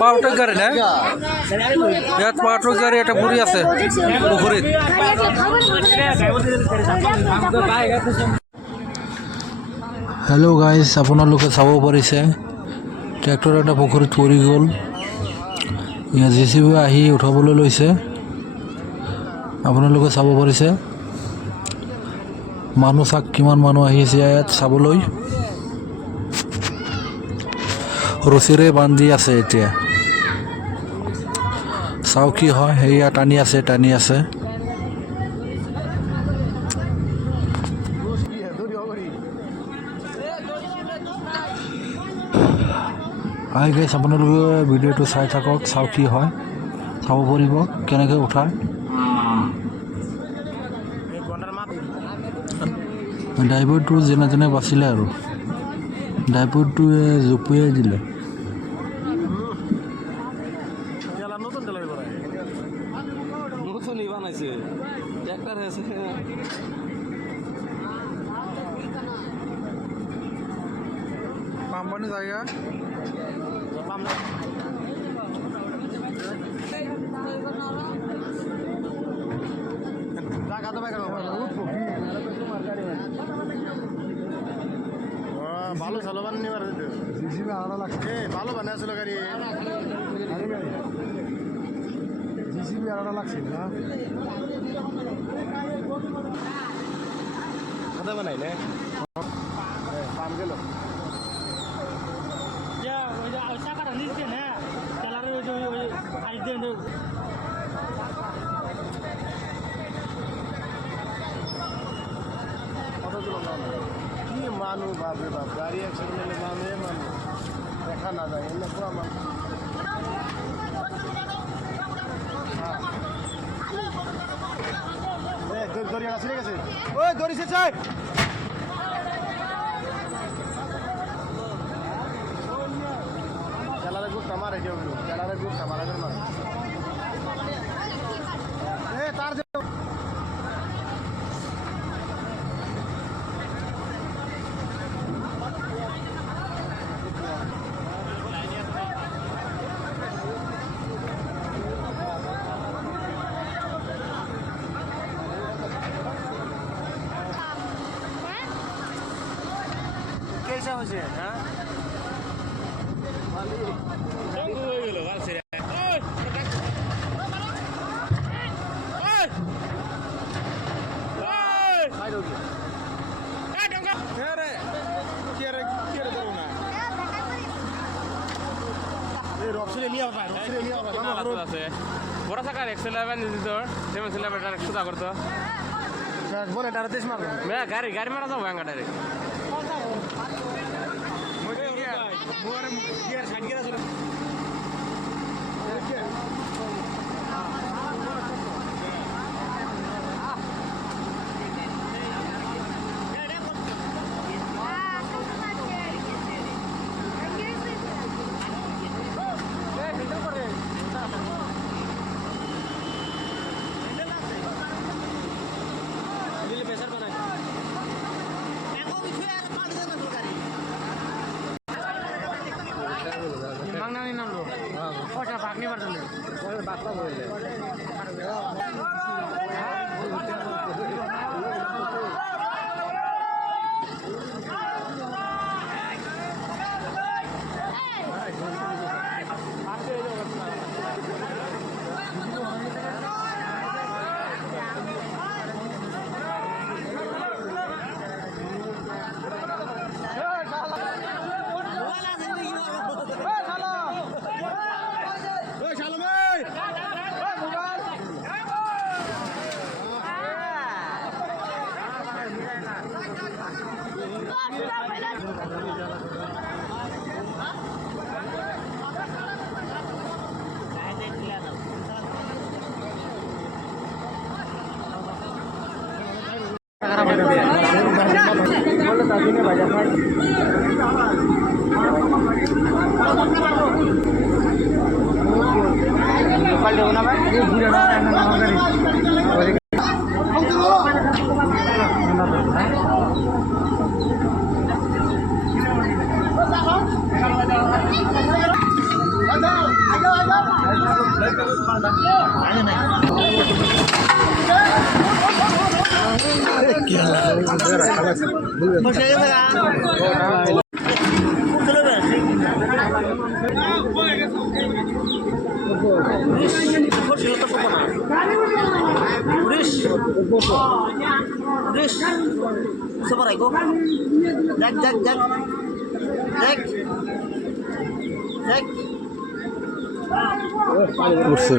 পাউটের গাড়ি না ইয়াত পাউটের গাড়ি একটা বুড়ি আছে পুকুরিত হেল্ল' গাইজ আপোনালোকে চাব পাৰিছে ট্ৰেক্টৰ এটা পুখুৰীত পৰি গ'ল ইয়াত JCB আহি উঠাবলৈ লৈছে আপোনালোকে চাব পাৰিছে মানুহ চাক কিমান মানুহ আহিছে ইয়াত চাবলৈ ৰছীৰে বান্ধি আছে এতিয়া চাও কি হয় সেয়া টানি আছে হাই গাইজ আপোনালোকে ভিডিঅ'টো চাই থাকক চাও কি হয় চাব পাৰিব কেনেকৈ উঠায় ড্ৰাইভাৰটো যেনে তেনে বাচিলে আৰু ড্ৰাইভাৰটোৱে জঁপিয়াই দিলে পাম্পানি জায়গা ভালো চালাবান নিবার JCB আড়া লাগছে ভালো বানাইছিল গাড়ি JCB আড়া লাগছে না কথা বানাইলে পাম গেল যা ওই যে আশা করা নিচে না চালারে ওই যে আই দেন मानू बाप रे बाप गाड़ी एक्सीडेंट में मानू देखा ना जाए इन पूरा मान दौड़ी आसी गए ओए दौड़ी से चाय चला गुट हमारे क्यों चला गुट हमारा घर मार ए तार कैसा मुझे हाँ বড় সাকার 111 দিত 711 100 টা করতো বলে ডারে দেশ মারো মে গাড়ি মারা যাও ভাঙা ডাইরেক্ট মোরে গিয়ার সাইড গিয়ার আছে Super Ego. Jack. উঠছে